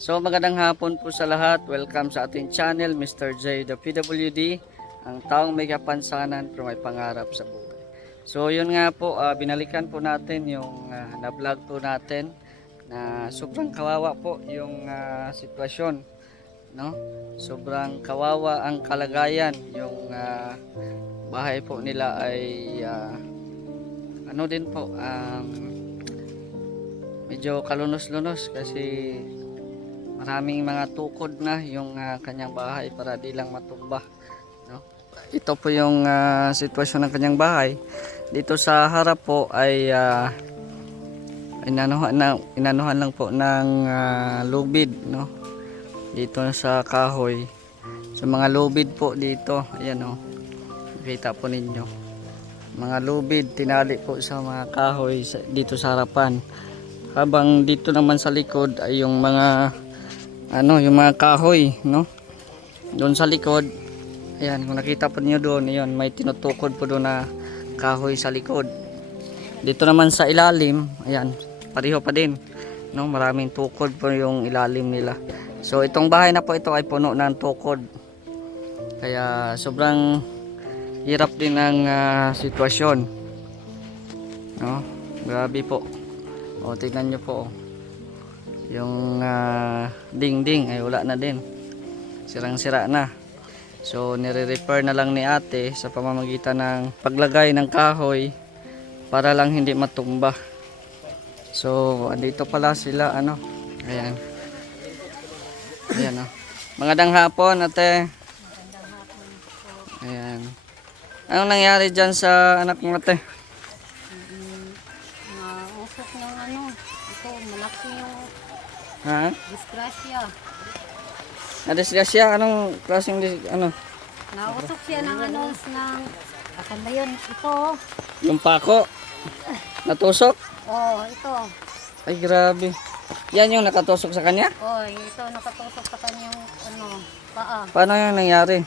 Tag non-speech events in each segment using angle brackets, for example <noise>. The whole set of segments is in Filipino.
So magandang hapon po sa lahat. Welcome sa ating channel, Mr. J, the PWD, ang taong may kapansanan pero may pangarap sa buhay. So yun nga po, ah, binalikan po natin yung ah, na-vlog po natin na sobrang kawawa po yung ah, sitwasyon. No? Sobrang kawawa ang kalagayan. Yung ah, bahay po nila ay ah, ano din po, um, medyo kalunos-lunos kasi maraming mga tukod na yung ah, kanyang bahay para di lang matumba no? ito po yung ah, sitwasyon ng kanyang bahay. Dito sa harap po ay ah, inanuhan, na, inanuhan lang po ng ah, lubid no? dito sa kahoy. Sa mga lubid po dito ayan o kita po ninyo. Mga lubid tinali po sa mga kahoy dito sa harapan. Habang dito naman sa likod ay yung mga ano yung mga kahoy no? Doon sa likod. Ayan kung nakita po niyo doon ayan, may tinutukod po doon na kahoy sa likod. Dito naman sa ilalim ayan pareho pa din no? Maraming tukod po yung ilalim nila. So itong bahay na po ito ay puno ng tukod. Kaya sobrang hirap din ang ah, sitwasyon no? Grabe po. O tingnan nyo po oh. Yung ah, ding-ding ay wala na din. Sirang-sira na. So nire-repair na lang ni ate sa pamamagitan ng paglagay ng kahoy para lang hindi matumba. So andito pala sila ano? Ayan. Ayan oh. magandang hapon ate. Ayan. Anong nangyari dyan sa anak mo ate Mausok ng ano, ito, malaki yung ha disgrasya. nadisgrasya anong klaseng dis- ano Nausok siya ng ano, ng, asan ba yun? Ito, yung pako natusok oh, ito. Ay, grabe. Yan yung nakatusok sa kanya? Oh, ito, nakatusok sa kanyang, ano, paa. Paano yung nangyari?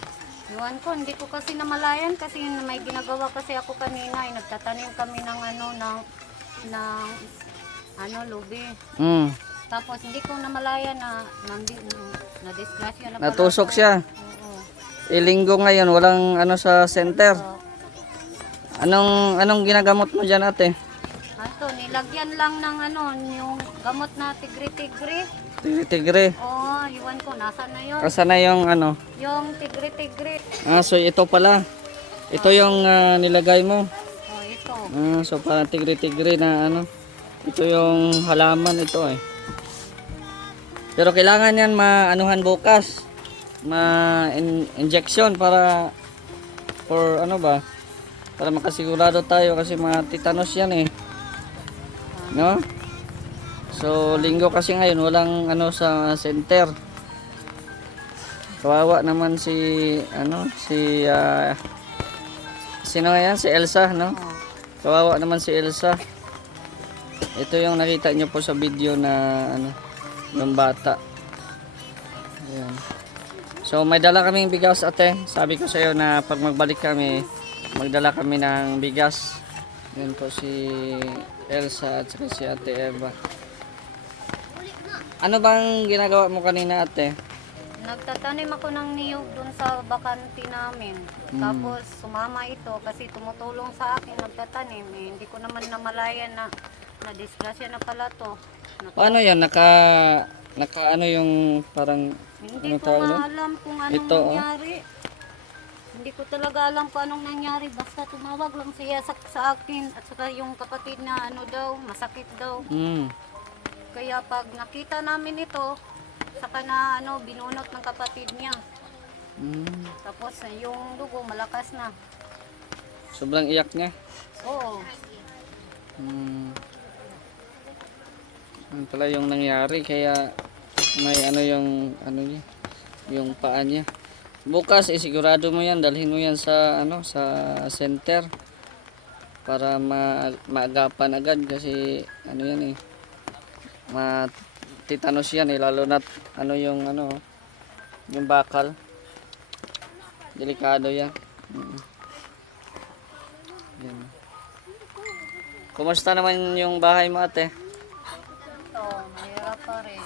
Iwan ko, hindi ko kasi namalayan kasi may ginagawa kasi ako kanina. Eh, nagtatanim kami ng ano, ng, ng, ano, lubi. Hmm. Tapos hindi ko namalayan na, nandi, na disgrasya na pala Natusok to. siya. Oo. Ilinggo ngayon, walang ano sa center. Anong anong ginagamot mo diyan, ate? Ato, nilagyan lang ng ano, yung gamot na tigre-tigre. Tigre-tigre. Oo, iwan ko, nasa na yun? Asa na yung ano? Yung tigre-tigre. Ah, so ito pala. Ito yung ah, nilagay mo. Ah, so parang tigre-tigre na ano. Ito yung halaman ito eh. Pero kailangan yan maanuhan bukas. Ma in- injection para for ano ba? Para makasigurado tayo kasi mga tetanus yan eh. No? So linggo kasi ngayon walang ano sa center. Kawawa naman si ano si ah, sino yan si Elsa no? Kawawa naman si Elsa. Ito yung nakita nyo po sa video na ano, yung bata. Ayan. So may dala kaming bigas ate. Sabi ko sa iyo na pag magbalik kami, magdala kami ng bigas. Yan po si Elsa at si ate Eva. Ano bang ginagawa mo kanina ate? Nagtatanim ako ng niyog dun sa bakante namin. Tapos sumama ito kasi tumutulong sa akin nagtatanim. Eh, hindi ko naman namalayan na na disgrasya na pala to. Na- Paano yan? Naka, naka ano yung parang, hindi Ano ko tawag maalam kung anong Ito, oh. nangyari. Hindi ko talaga alam kung anong nangyari. Basta tumawag lang siya sa, sa akin at saka yung kapatid na ano daw, masakit daw. hmm, Kaya pag nakita namin ito, saka na ano, binunot ng kapatid niya. hmm, Tapos eh, yung dugo malakas na. sobrang iyak niya. Oo. Hmm. Ano pala yung nangyari kaya may ano yung ano niya, yung paa niya. Bukas isigurado mo yan, dalhin mo yan sa ano sa center para ma maagapan agad kasi ano yan eh. Ma tetanus yan eh lalo na ano yung ano yung bakal. Delikado yan. Mm. Yan. Kumusta naman yung bahay mo ate? Ito, mahirap pa rin.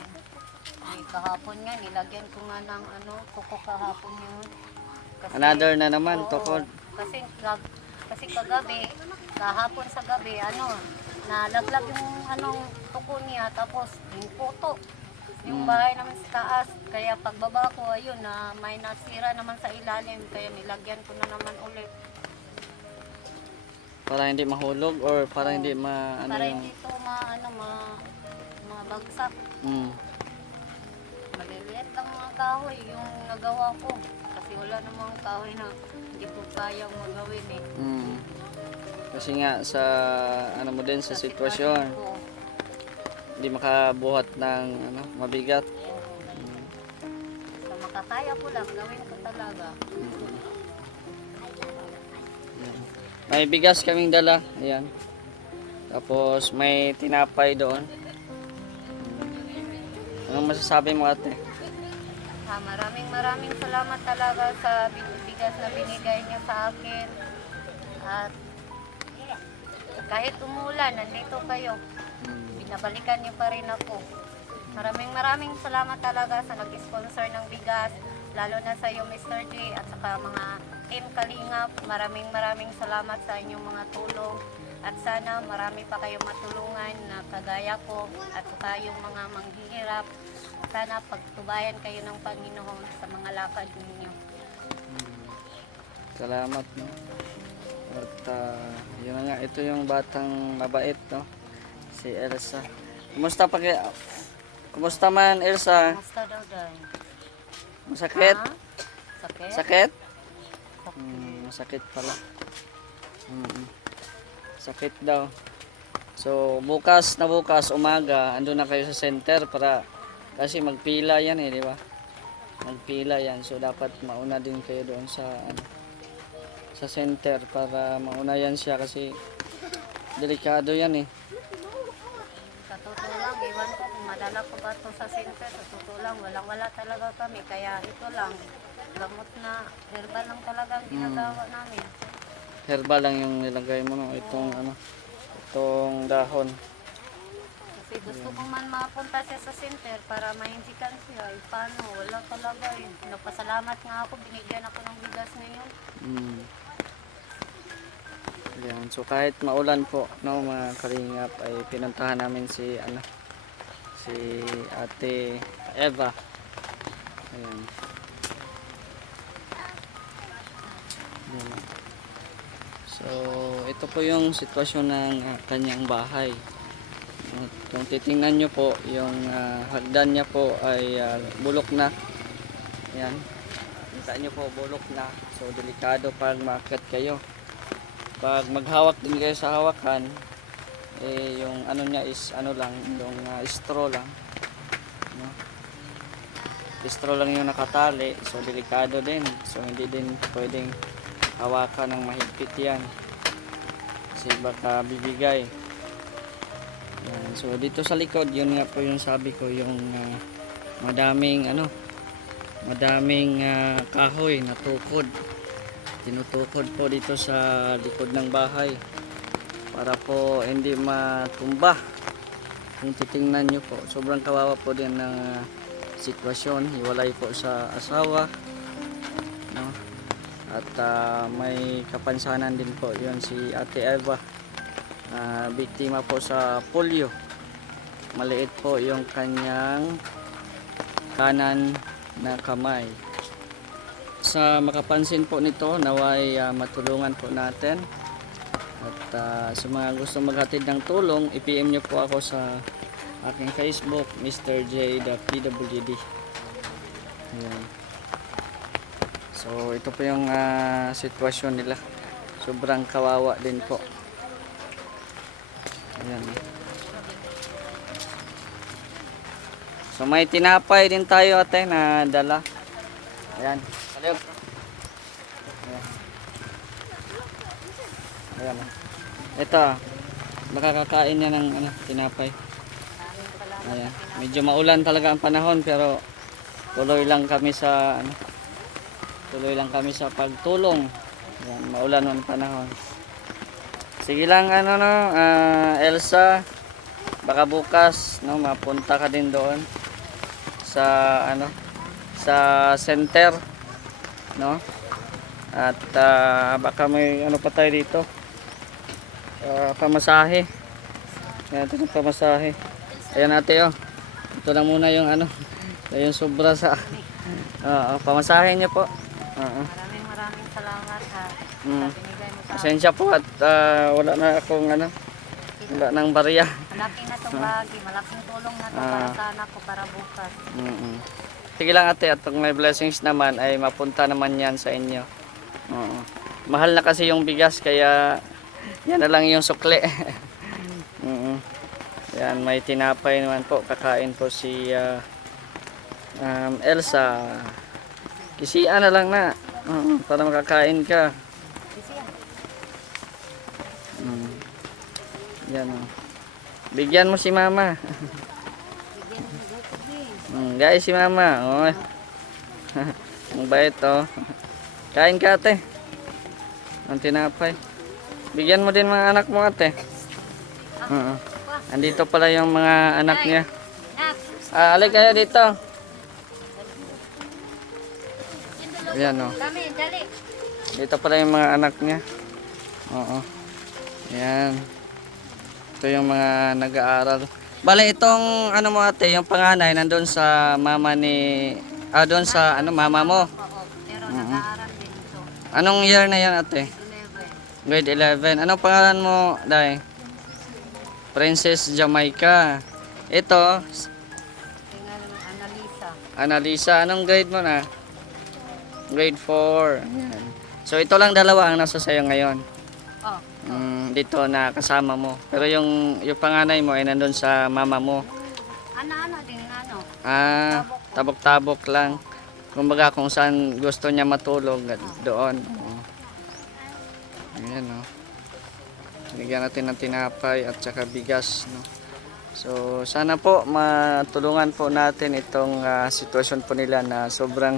May kahapon nga, nilagyan ko nga ng ano, tuko kahapon yun. Kasi, Another na naman, Oo. tukod. Kasi, kasi kagabi, kahapon sa gabi, ano, nalaglag yung anong tuko niya, tapos yung puto. Yung Mm. bahay naman sa taas, kaya pagbaba ko, ayun, na may nasira naman sa ilalim, kaya nilagyan ko na naman ulit. Para hindi mahulog or para hindi ma ano para yung hindi ito ma, ano, ma, mabagsak. mm, Maliliit lang mga kahoy yung nagawa ko. Kasi wala namang kahoy na hindi ko kayang magawin eh. mm. Kasi nga sa ano mo din sa sitwasyon, hindi makabuhat ng ano mabigat. Mm. Sa makakaya ko lang, gawin ko talaga. Yan. May bigas kaming dala, ayan. Tapos may tinapay doon. Anong masasabi mo ate? Ah, maraming maraming salamat talaga sa bigas na binigay niyo sa akin. At kahit umulan, nandito kayo. Binabalikan niyo pa rin ako. Maraming maraming salamat talaga sa nag-sponsor ng bigas, lalo na sa iyo Mr. J at saka mga Team Kalingap. Maraming maraming salamat sa inyong mga tulong at sana marami pa kayong matulungan na kagaya ko at saka yung mga manghihirap. Sana pagtubayan kayo ng Panginoon sa mga lakad ninyo. Salamat no. At ah, yun nga, ito yung batang mabait no. Si Elsa. Kumusta pa kaya? Kumusta man Elsa? Kamusta daw dahil? Masakit? Sakit? Sakit? Hmm, masakit pala. Mm. Sakit daw. So, bukas na bukas, umaga, ando na kayo sa center para kasi magpila yan eh, di ba? Magpila yan. So, dapat mauna din kayo doon sa ano, sa center para mauna yan siya kasi delikado yan eh. Sa totoo lang, iwan ko kung madala ko ba to sa center. Sa totoo lang, walang-wala talaga kami. Kaya ito lang, gamot na herbal lang talaga ang ginagawa namin. Herbal lang yung nilagay mo no, itong ano, itong dahon. Kasi gusto ko man mapunta siya sa center para mahindikan siya. Eh, paano? Wala talaga eh. Napasalamat nga ako, binigyan ako ng bigas ngayon. Mm. Yan. So kahit maulan po, no, mga kalingap ay pinuntahan namin si ano si Ate Eva. Ayan. Ayan. So ito po yung sitwasyon ng ah, kanyang bahay. Kung titingnan nyo po, yung ah, hagdan niya po ay ah, bulok na. Ayan. Kita nyo po, bulok na. So, delikado pag maakyat kayo. Pag maghawak din kayo sa hawakan, eh, yung ano niya is, ano lang, yung ah, straw lang. No? Straw lang yung nakatali. So, delikado din. So, hindi din pwedeng hawakan ng mahigpit yan. Kasi baka bibigay. Yan. So, dito sa likod, yun nga po yung sabi ko, yung ah, madaming, ano, madaming ah, kahoy na tukod tinutukod po dito sa likod ng bahay para po hindi matumba kung titingnan nyo po sobrang kawawa po din ng ah, sitwasyon hiwalay po sa asawa no? at ah, may kapansanan din po yon si ate Eva Ah, biktima po sa polio maliit po yung kanyang kanan na kamay. Sa makapansin po nito, naway ah, matulungan po natin. At ah, sa mga gusto maghatid ng tulong, i-PM nyo po ako sa aking Facebook, Mr. J. PWD. Ayan. So, ito po yung ah, sitwasyon nila. Sobrang kawawa din po. Ayan. So may tinapay din tayo ate na dala. Ayan. Ayan. Ayan. Ito. Makakakain niya ng ano, tinapay. Ayan. Medyo maulan talaga ang panahon pero tuloy lang kami sa ano, tuloy lang kami sa pagtulong. Ayan, maulan ang panahon. Sige lang ano no, ah, Elsa, baka bukas no mapunta ka din doon sa ano sa center no at ah, baka may ano pa tayo dito Ah, pamasahe yan ito yung pamasahe ayan ate oh ito lang muna yung ano <laughs> yung sobra sa <laughs> Oo, pamasahe niyo po Oo. Maraming maraming salamat ha. Mm. Pasensya po at ah, wala na akong ano wala nang barya Malaki na itong bahagi. Malaking tulong na to Ah. para sa anak ko para bukas. Mm-mm. Sige lang ate, at pag may blessings naman ay mapunta naman yan sa inyo. Oo. Mahal na kasi yung bigas kaya yan na lang yung sukli. <laughs> Mm-mm. Yan, may tinapay naman po. Kakain po si ah, um, Elsa. Kisian na lang na. Oo, para makakain ka. Mm. Yan oh. Bigyan mo si mama. <laughs> Bigyan mo bigay ko din. Mm, guys, si mama. Oh. <laughs> Ang bait oh. Kain ka ate. Ang tinapay. Bigyan mo din mga anak mo ate. Oo. Andito pala yung mga anak niya. Ah, alik kayo dito. Ayan oh. Dito pala yung mga anak niya. Oo. Ayan. Ito yung mga nag-aaral. Bale, itong ano mo ate, yung panganay nandun sa mama ni... Ah, doon sa ano, mama mo. Oo, pero nag-aaral din ito. Anong year na yan ate? 11. Grade 11. Anong pangalan mo, Day? Princess Jamaica. Ito, Tingnan naman, Annalisa. Annalisa. Anong grade mo na? Grade 4. Ayan. So, ito lang dalawa ang nasa sayo ngayon. Oh, dito na kasama mo. Pero yung, yung panganay mo ay nandun sa mama mo. ano-ano din, ano. Ah, tabok-tabok lang. Kumbaga kung saan gusto niya matulog, doon. Oo. Ayan, no. Bigyan natin ng tinapay at saka bigas, no. So, sana po matulungan po natin itong ah, sitwasyon po nila na sobrang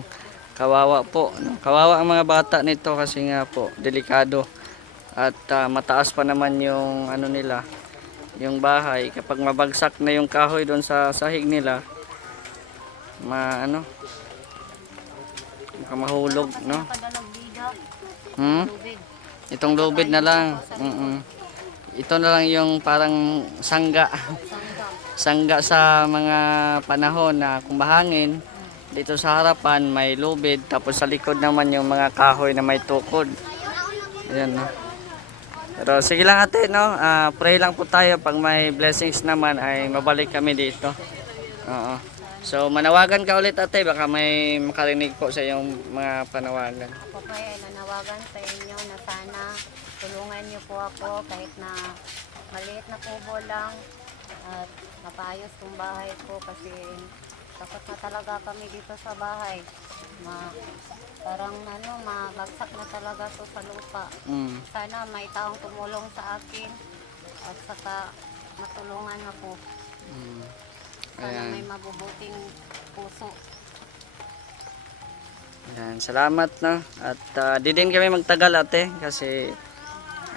kawawa po. No? Kawawa ang mga bata nito kasi nga po, delikado. At ah, mataas pa naman yung ano nila, yung bahay. Kapag mabagsak na yung kahoy doon sa sahig nila, ma ano, mahulog, no? Hmm? Itong lubid na lang. Mm-mm. Ito na lang yung parang sangga. <laughs> Sangga sa mga panahon na kung mahangin, dito sa harapan may lubid, tapos sa likod naman yung mga kahoy na may tukod. Ayan, no? Pero sige lang ate, no? Ah, pray lang po tayo pag may blessings naman ay mabalik kami dito. Oo. So manawagan ka ulit ate, baka may makarinig po sa iyong mga panawagan. Ako po ay nanawagan sa inyo na sana tulungan niyo po ako kahit na maliit na kubo lang at mapaayos kong bahay ko kasi takot na talaga kami dito sa bahay. Ma, parang ano, mabagsak na talaga to sa lupa. Mm. Sana may taong tumulong sa akin at saka matulungan ako. Mm. Sana Ayan. may mabubuting puso. Yan, salamat no. At ah, di din kami magtagal ate kasi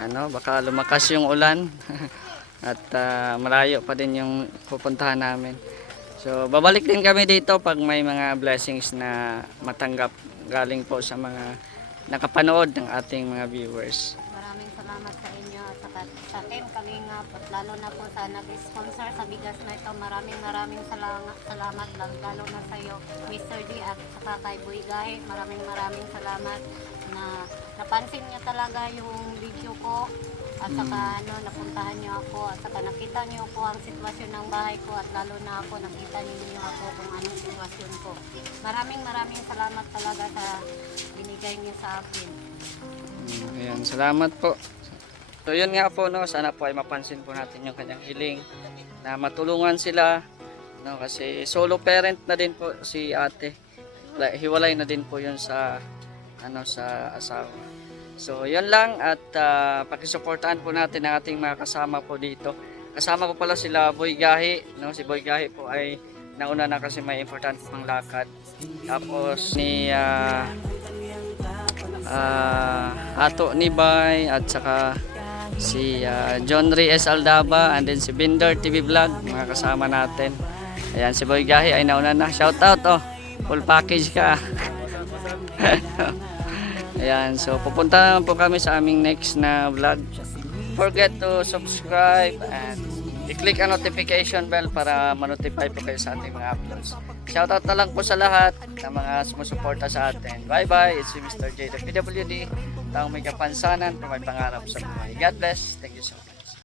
ano, baka lumakas yung ulan. <laughs> At ah, malayo pa din yung pupuntahan namin. So, babalik din kami dito pag may mga blessings na matanggap galing po sa mga nakapanood ng ating mga viewers. Maraming salamat sa inyo at saka sa team Kalingap at lalo na po sa nag-sponsor sa bigas na ito. Maraming maraming salamat, salamat lalo na sa iyo Mr. D at saka kay Boy Gahe. Maraming maraming salamat na napansin niyo talaga yung video ko at saka ano, napuntahan niyo ako at saka nakita niyo po ang sitwasyon ng bahay ko at lalo na ako nakita ninyo ako kung anong sitwasyon ko. Maraming maraming salamat talaga sa binigay niyo sa akin. Mm, Ayan, salamat po. So yun nga po no, sana po ay mapansin po natin yung kanyang hiling na matulungan sila no kasi solo parent na din po si ate. Wala- Hiwalay na din po yun sa ano sa asawa. So yun lang at uh, pakisuportahan po natin ang ating mga kasama po dito. Kasama ko pala sila Boy Gahi, no? Si Boy Gahi po ay nauna na kasi may importante pang lakad. Tapos ni ah, ah, Ato Nibay at saka si ah, John Reyes Aldaba and then si Binder TV Vlog mga kasama natin Ayan, si Boy Gahi ay nauna na. Shout out, oh. Full package ka. <laughs> Ayan, so pupunta naman po kami sa aming next na vlog. Forget to subscribe and i-click ang notification bell para ma-notify po kayo sa ating mga uploads. Shoutout na lang po sa lahat ng mga sumusuporta sa atin. Bye-bye, it's Mr. J, PWD, taong may kapansanan, may pangarap sa buhay. God bless. Thank you so much.